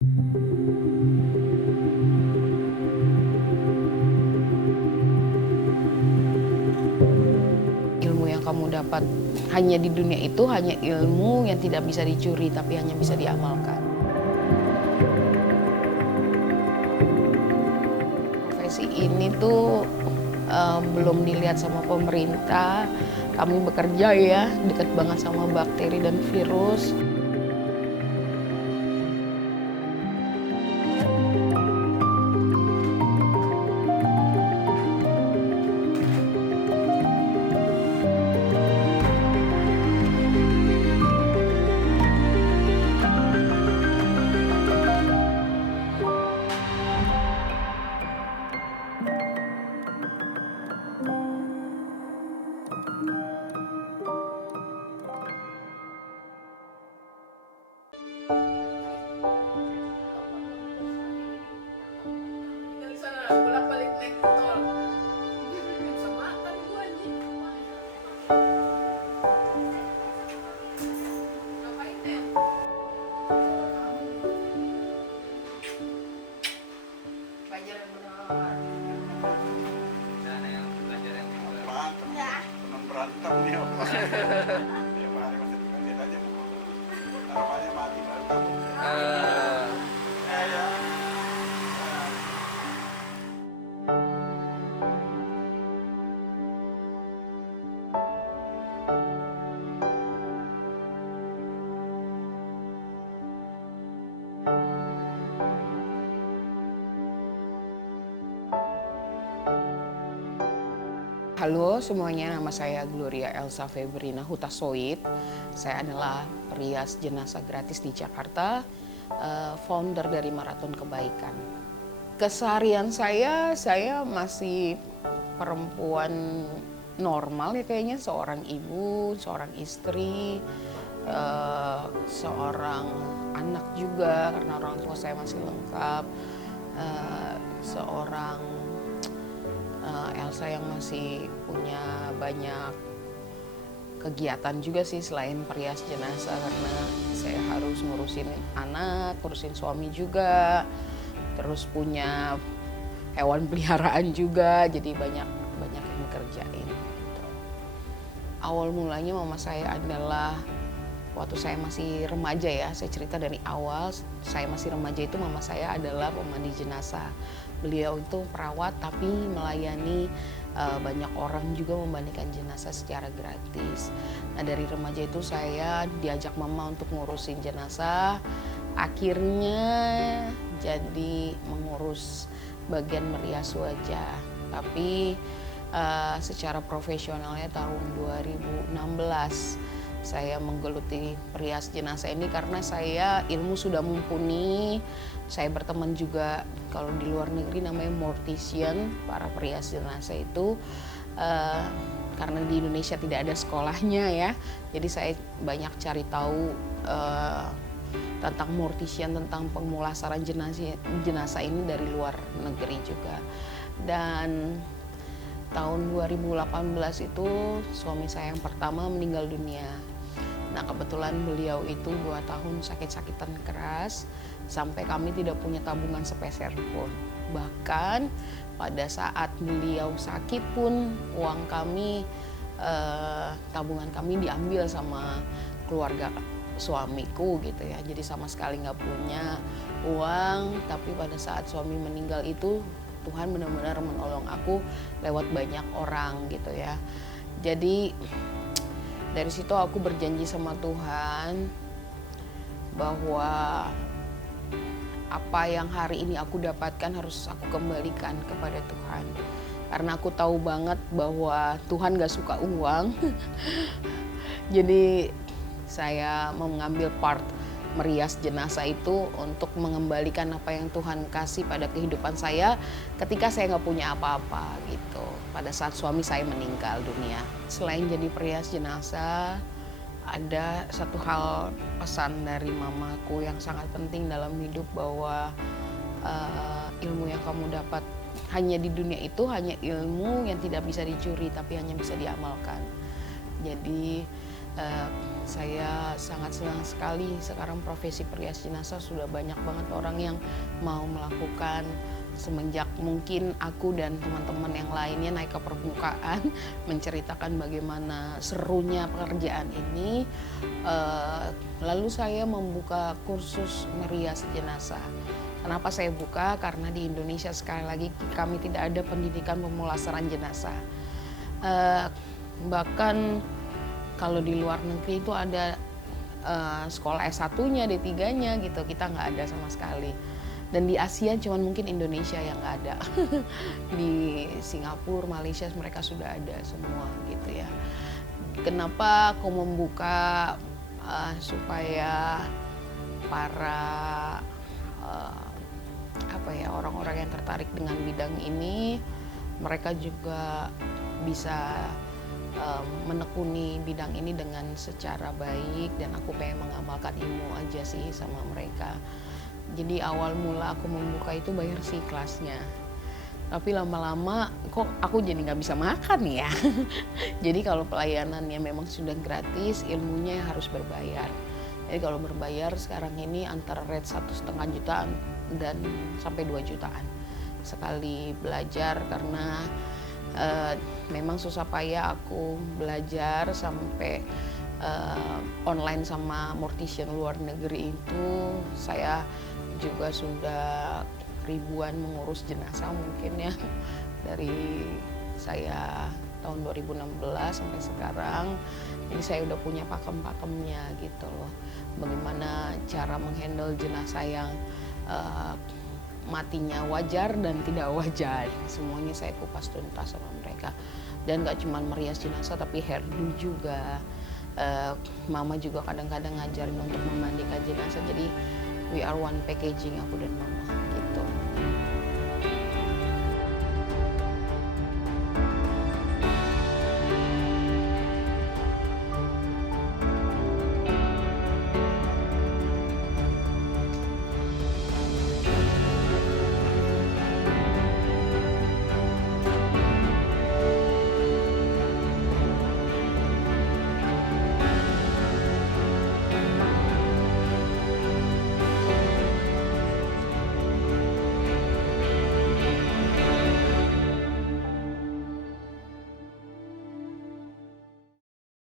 Ilmu yang kamu dapat hanya di dunia itu hanya ilmu yang tidak bisa dicuri tapi hanya bisa diamalkan. Profesi ini tuh belum dilihat sama pemerintah. Kami bekerja ya dekat banget sama bakteri dan virus. Bolak-balik naik tol. Bisa makan gua anjing. Ngapain deh? Belajar yang benar. Sana yang belajar yang benar. Berantem ya, teman berantem dia. Tiap hari masih lihat aja mukul terus. Harapannya mati baru tahu. Ya. Halo semuanya, nama saya Gloria Elsa Febrina Hutasoid. Saya adalah perias jenazah gratis di Jakarta, founder dari Maraton Kebaikan. Keseharian saya masih perempuan normal ya kayaknya, seorang ibu, seorang istri, seorang anak juga karena orang tua saya masih lengkap, seorang Elsa yang masih punya banyak kegiatan juga sih selain perias jenazah, karena saya harus ngurusin anak, ngurusin suami juga, terus punya hewan peliharaan juga, jadi banyak yang kerjain. Gitu. Awal mulanya mama saya adalah waktu saya masih remaja ya, saya cerita dari awal, saya masih remaja itu mama saya adalah pemandi jenazah. Beliau itu perawat tapi melayani banyak orang juga memandikan jenazah secara gratis. Nah dari remaja itu saya diajak mama untuk ngurusin jenazah, akhirnya jadi mengurus bagian merias wajah. Tapi secara profesionalnya tahun 2016 saya menggeluti perias jenazah ini karena saya ilmu sudah mumpuni. Saya berteman juga kalau di luar negeri namanya mortician, para perias jenazah itu. Karena di Indonesia tidak ada sekolahnya ya, jadi saya banyak cari tahu tentang mortician, tentang pemulasaran jenazah ini dari luar negeri juga. Dan tahun 2018 itu suami saya yang pertama meninggal dunia. Nah kebetulan beliau itu 2 tahun sakit-sakitan keras sampai kami tidak punya tabungan sepeser pun. Bahkan pada saat beliau sakit pun uang kami, tabungan kami diambil sama keluarga suamiku gitu ya. Jadi sama sekali nggak punya uang, tapi pada saat suami meninggal itu Tuhan benar-benar menolong aku lewat banyak orang gitu ya. Jadi dari situ aku berjanji sama Tuhan bahwa apa yang hari ini aku dapatkan harus aku kembalikan kepada Tuhan. Karena aku tahu banget bahwa Tuhan gak suka uang. Jadi saya mengambil part merias jenazah itu untuk mengembalikan apa yang Tuhan kasih pada kehidupan saya ketika saya nggak punya apa-apa gitu, pada saat suami saya meninggal dunia. Selain jadi perias jenazah, ada satu hal pesan dari mamaku yang sangat penting dalam hidup, bahwa ilmu yang kamu dapat hanya di dunia itu hanya ilmu yang tidak bisa dicuri tapi hanya bisa diamalkan. Jadi saya sangat senang sekali sekarang profesi perias jenazah sudah banyak banget orang yang mau melakukan semenjak mungkin aku dan teman-teman yang lainnya naik ke permukaan menceritakan bagaimana serunya pekerjaan ini. Lalu saya membuka kursus merias jenazah. Kenapa saya buka? Karena di Indonesia sekali lagi kami tidak ada pendidikan pemulasaran jenazah. Bahkan kalau di luar negeri itu ada sekolah S1-nya, D3-nya gitu, kita nggak ada sama sekali. Dan di Asia cuman mungkin Indonesia yang nggak ada. Di Singapura, Malaysia mereka sudah ada semua gitu ya. Kenapa aku membuka supaya para orang-orang yang tertarik dengan bidang ini mereka juga bisa menekuni bidang ini dengan secara baik, dan aku pengen mengamalkan ilmu aja sih sama mereka. Jadi awal mula aku membuka itu bayar sih kelasnya, tapi lama-lama kok aku jadi nggak bisa makan ya. Jadi kalau pelayanannya memang sudah gratis, ilmunya harus berbayar. Jadi kalau berbayar sekarang ini antara rate 1,5 jutaan dan sampai 2 jutaan sekali belajar, karena memang susah payah aku belajar sampai online sama mortician luar negeri itu. Saya juga sudah ribuan mengurus jenazah mungkin ya, dari saya tahun 2016 sampai sekarang. Jadi saya udah punya pakem-pakemnya gitu loh, bagaimana cara menghandle jenazah yang matinya wajar dan tidak wajar. Semuanya saya kupas tuntas sama mereka. Dan gak cuma merias jenazah tapi hairdo juga. Mama juga kadang-kadang ngajarin untuk memandikan jenazah. Jadi we are one packaging, aku dan mama gitu.